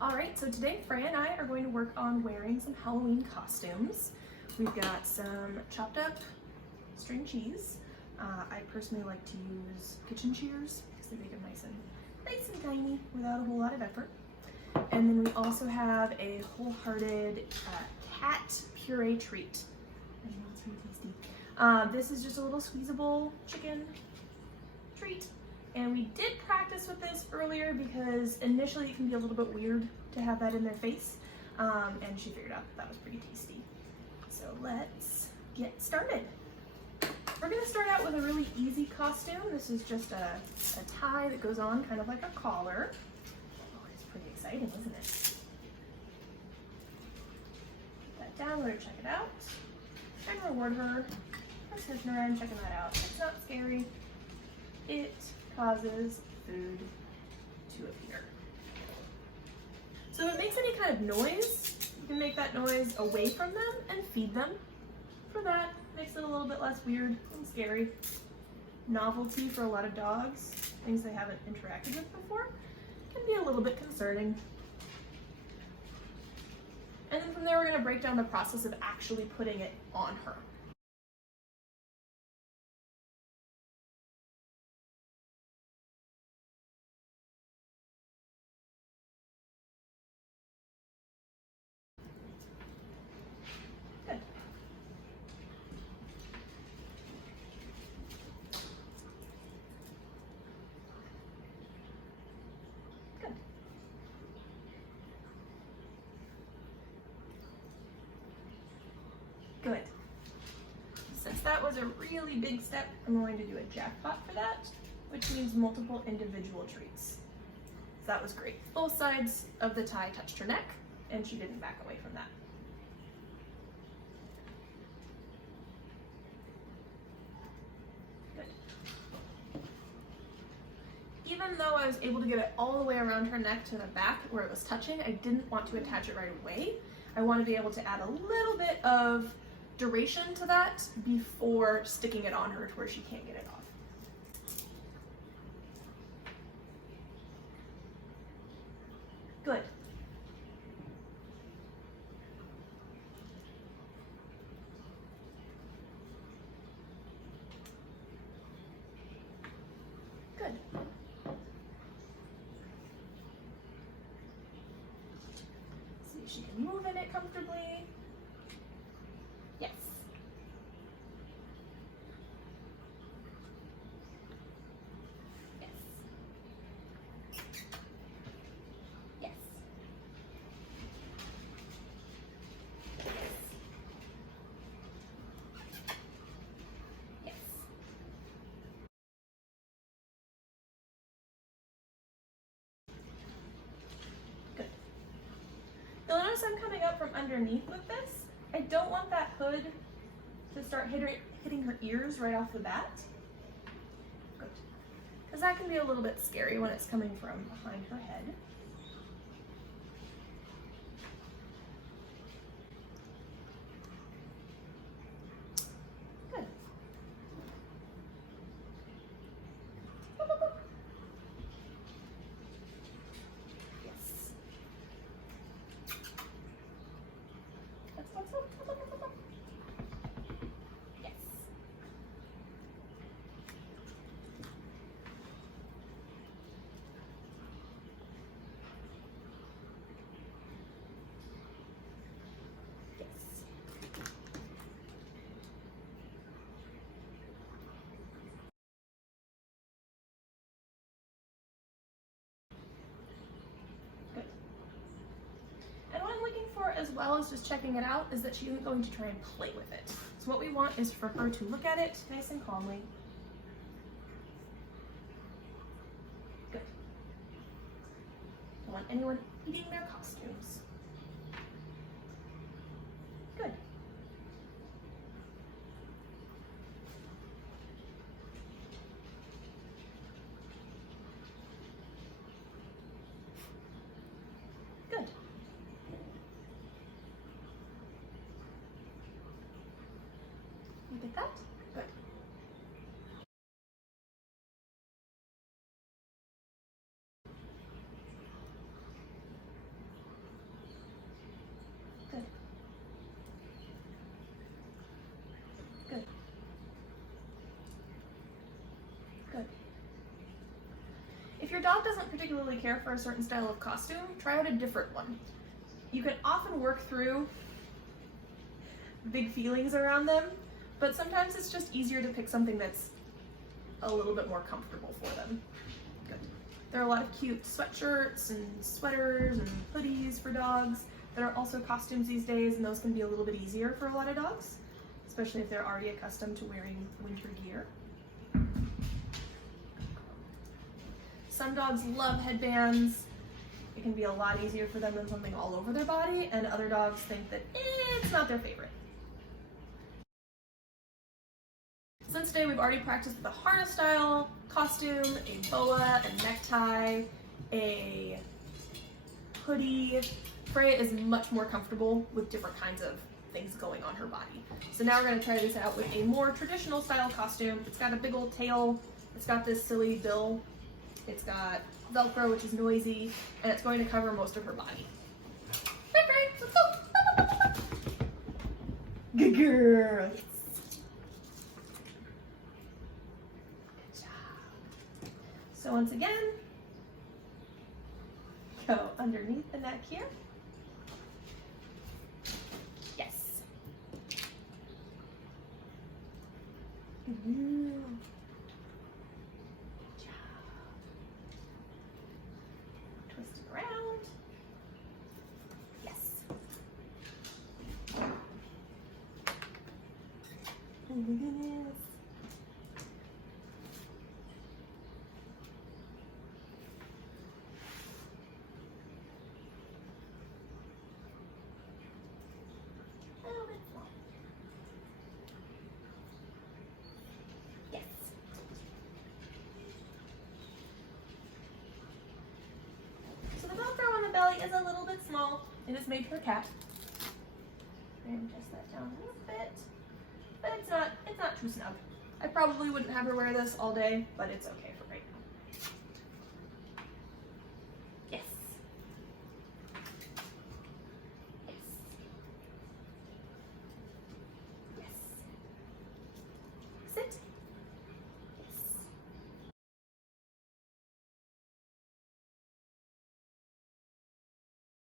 All right, so today Freya and I are going to work on wearing some Halloween costumes. We've got some chopped up string cheese. I personally like to use kitchen shears because they make them nice and tiny without a whole lot of effort. And then we also have a wholehearted cat puree treat. I know it's really tasty. This is just a little squeezable chicken treat. And we did practice with this earlier because initially it can be a little bit weird to have that in their face. And she figured out that was pretty tasty. So let's get started. We're gonna start out with a really easy costume. This is just a tie that goes on kind of like a collar. Oh, it's pretty exciting, isn't it? Put that down, let her check it out. And reward her for sniffing around, checking that out. It's not scary. It causes food to appear. So if it makes any kind of noise, you can make that noise away from them and feed them. For that, makes it a little bit less weird and scary. Novelty for a lot of dogs, things they haven't interacted with before, can be a little bit concerning. And then from there, we're going to break down the process of actually putting it on her. Good. Good. Good. Since that was a really big step, I'm going to do a jackpot for that, which means multiple individual treats. So that was great. Both sides of the tie touched her neck, and she didn't back away from that. Good. Even though I was able to get it all the way around her neck to the back where it was touching, I didn't want to attach it right away. I want to be able to add a little bit of duration to that before sticking it on her to where she can't get it off. Good. Good. See if she can move in it comfortably. Yes. Yes. Yes. Yes. Good. You'll notice I'm coming up from underneath with this. I don't want that hood to start hitting her ears right off the bat. Good. Because that can be a little bit scary when it's coming from behind her head. Good. Yes. Yes. Yes. Good. And what I'm looking for, as well as just checking it out, is that she isn't going to try and play with it. So what we want is for her to look at it nice and calmly. Good. I don't want anyone eating their costumes. Good. Good. You get that? Good. If your dog doesn't particularly care for a certain style of costume, try out a different one. You can often work through big feelings around them, but sometimes it's just easier to pick something that's a little bit more comfortable for them. Good. There are a lot of cute sweatshirts and sweaters and hoodies for dogs that are also costumes these days, and those can be a little bit easier for a lot of dogs, especially if they're already accustomed to wearing winter gear. Some dogs love headbands. It can be a lot easier for them than something all over their body, and other dogs think that it's not their favorite. Since today we've already practiced with a harness style costume, a boa, a necktie, a hoodie, Freya is much more comfortable with different kinds of things going on her body. So now we're going to try this out with a more traditional style costume. It's got a big old tail, it's got this silly bill, it's got Velcro, which is noisy, and it's going to cover most of her body. Right, right, let's go! Good girl! Yes. Good job. So once again, go underneath the neck here. Yes. Good job. Twist it around. Yes. Oh my goodness. Yes. So the Velcro on the belly is a little bit small. It is made for a cat. And adjust that down a little bit. But it's not too snug. I probably wouldn't have her wear this all day, but it's okay.